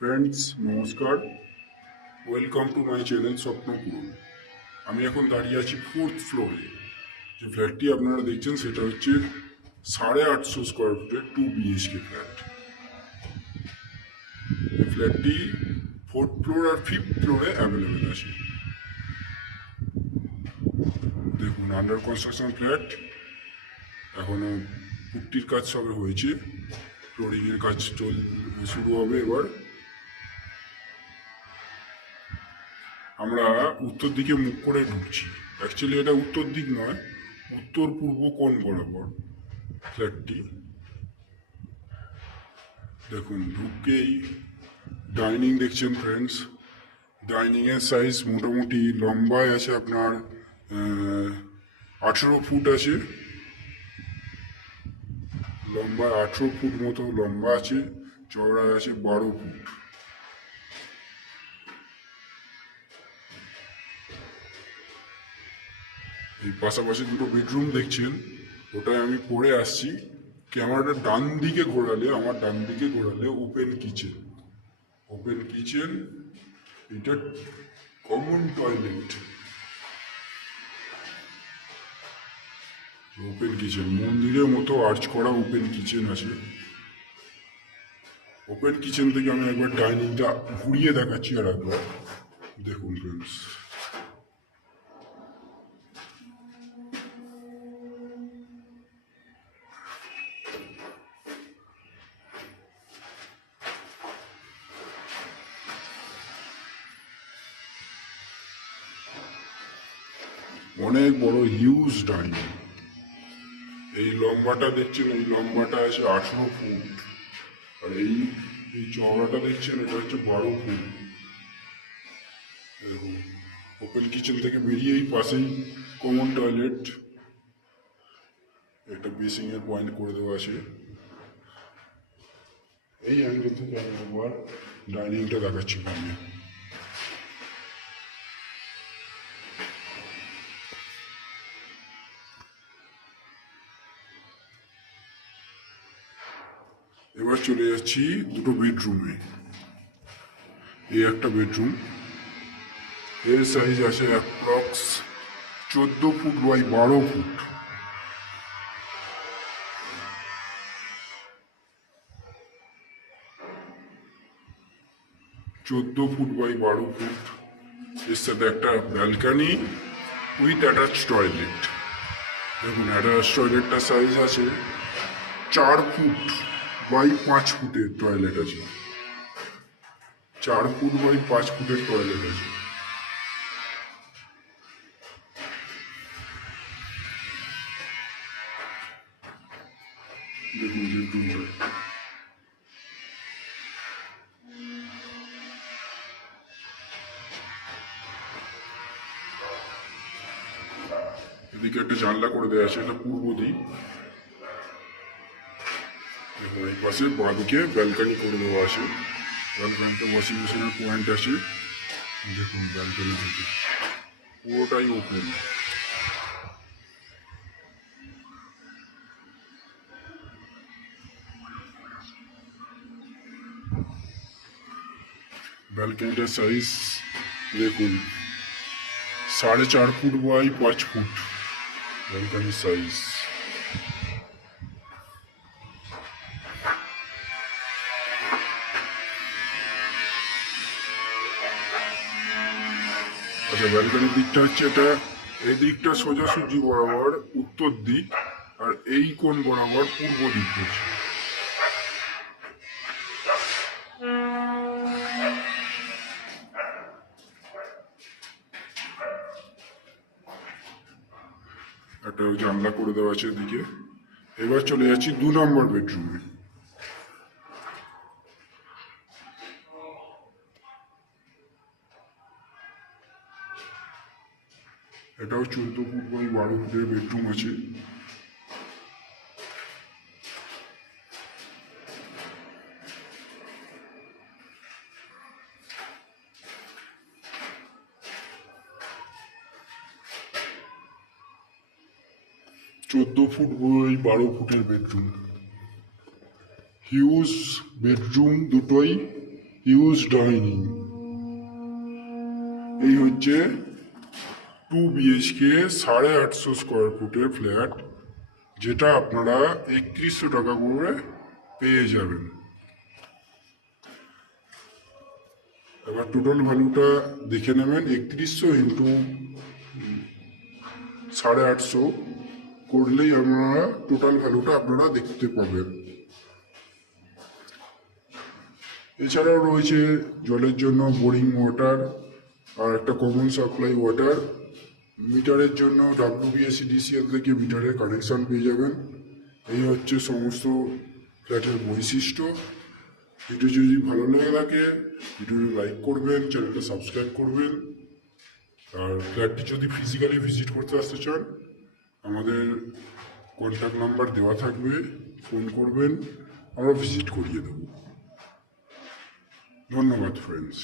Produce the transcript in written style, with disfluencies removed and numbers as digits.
Friends নমস্কার, welcome to my channel Swapnapur. আমি এখন দাঁড়িয়ে আছি 4th ফ্লোরে। যে ফ্ল্যাটটি আপনারা দেখছেন সেটা হচ্ছে 850 স্কোয়ার ফুটের 2 BHK ফ্ল্যাট। এই ফ্ল্যাটটি 4th ফ্লোর আর 5th ফ্লোরে অ্যাভেলেবেল আছে। দেখুন, আন্ডার কনস্ট্রাকশন ফ্ল্যাট, এখনো পুট্টির কাজ সবে হয়েছে, ফ্লোরিংয়ের কাজ শুরু হবে এবার। আমরা উত্তর দিকে মুখ করে ঢুকছি। অ্যাকচুয়ালি এটা উত্তর দিক নয়, উত্তর পূর্ব কোণ বরাবর ফ্ল্যাটটি। দেখুন, ঢুকেই ডাইনিং দেখছেন ফ্রেন্ডস। ডাইনিংয়ের সাইজ মোটামুটি লম্বায় আছে আপনার 18 ফুট আছে, লম্বায় 18 ফুট মতো লম্বা আছে, চওড়ায় আছে 12 ফুট। এই পাশাপাশি দুটো বেডরুম দেখছেন, ওটাই আমি পরে আসছি। ক্যামেরাটা ডান দিকে ঘোরালে, আমার ডান দিকে ঘোরালে ওপেন কিচেন। ওপেন কিচেন, এটা কমন টয়লেট। ওপেন কিচেন, মন্দিরের মতো আর্চ করা ওপেন কিচেন আছে। ওপেন কিচেন থেকে আমি একবার ডাইনিংটা ঘুরিয়ে দেখাচ্ছি আর একবার দেখুন ফ্রেন্ডস। অনেক বড় হিউজ ডাইনিং। এই লম্বাটা দেখছেন, এই লম্বাটা আছে 18 ফুট, আর এই চওড়াটা দেখছেন, এটা হচ্ছে 12 ফুট। দেখুন, ওপেন কিচেন থেকে বেরিয়েই পাশেই কমন টয়লেট, একটা বেসিংয়ের পয়েন্ট করে দেওয়া আছে। এই অ্যাঙ্গেল থেকে আমি একবার ডাইনিংটা দেখাচ্ছি আমি। এবার চলে যাচ্ছি দুটো বেডরুমে। এই একটা বেডরুম, এর সাইজ আছে অ্যাপ্রক্স 14 ফুট বাই 12 ফুট। 14 ফুট বাই 12 ফুট। এর সাথে একটা ব্যালকানি উইথ অ্যাটাচ টয়লেট। দেখুন, অ্যাটাচ টয়লেটটার সাইজ আছে 4 ফুট বাই 5 ফুটের টয়লেট আছে। 4 ফুট বাই 5 ফুটের টয়লেট আছে। দেখুন বেডরুমটা, এদিকে একটা জানলা করে দেওয়া আছে, এটা পূর্ব দিক। দেখুন, এই পাশে বাঁদিকে ব্যালকানি করে দেওয়া আছে। ব্যালকানিতে ওয়াশিং মেশিনের পয়েন্ট আছে। দেখুন, ব্যালকানি থেকে পুরোটাই ওপেন। ব্যালকানিটার সাইজ দেখুন 4.5 ফুট বাই 5 ফুট ব্যালকানির সাইজ। আচ্ছা, ব্যালকানির দিকটা হচ্ছে এটা, এই দিকটা সোজাসুজি বরাবর উত্তর দিক, আর এই কোণ বরাবর পূর্ব দিক হচ্ছে। একটা জানলা করে দেওয়া আছে এদিকে। এবার চলে যাচ্ছি 2 নম্বর বেডরুমে। এটাও 14 ফুট বাই 12 ফুটের বেডরুম আছে। চোদ্দ ফুট বাই 12 ফুটের বেডরুম। হিউজ বেডরুম দুটোই, ইউজ ডাইনিং। এই হচ্ছে 2 BHK 850 স্কোয়ার ফুটের ফ্ল্যাট, যেটা আপনারা 3100 টাকা করে পেয়ে যাবেন। এবার টোটাল ভ্যালুটা দেখে নেবেন, 3100 ইন্টু 850 করলেই আপনারা টোটাল ভ্যালুটা আপনারা দেখতে পাবেন। এছাড়াও রয়েছে জলের জন্য বোরিং ওয়াটার আর একটা কমন সাপ্লাই ওয়াটার। মিটারের জন্য WBSEDCL থেকে মিটারের কানেকশান পেয়ে যাবেন। এই হচ্ছে সমস্ত ফ্ল্যাটের বৈশিষ্ট্য। ভিডিও যদি ভালো লেগে থাকে ভিডিওটি লাইক করবেন, চ্যানেলটা সাবস্ক্রাইব করবেন। আর ফ্ল্যাটটি যদি ফিজিক্যালি ভিজিট করতে আসতে চান, আমাদের কন্ট্যাক্ট নাম্বার দেওয়া থাকবে, ফোন করবেন, আমরা ভিজিট করিয়ে দেবো। ধন্যবাদ ফ্রেন্ডস।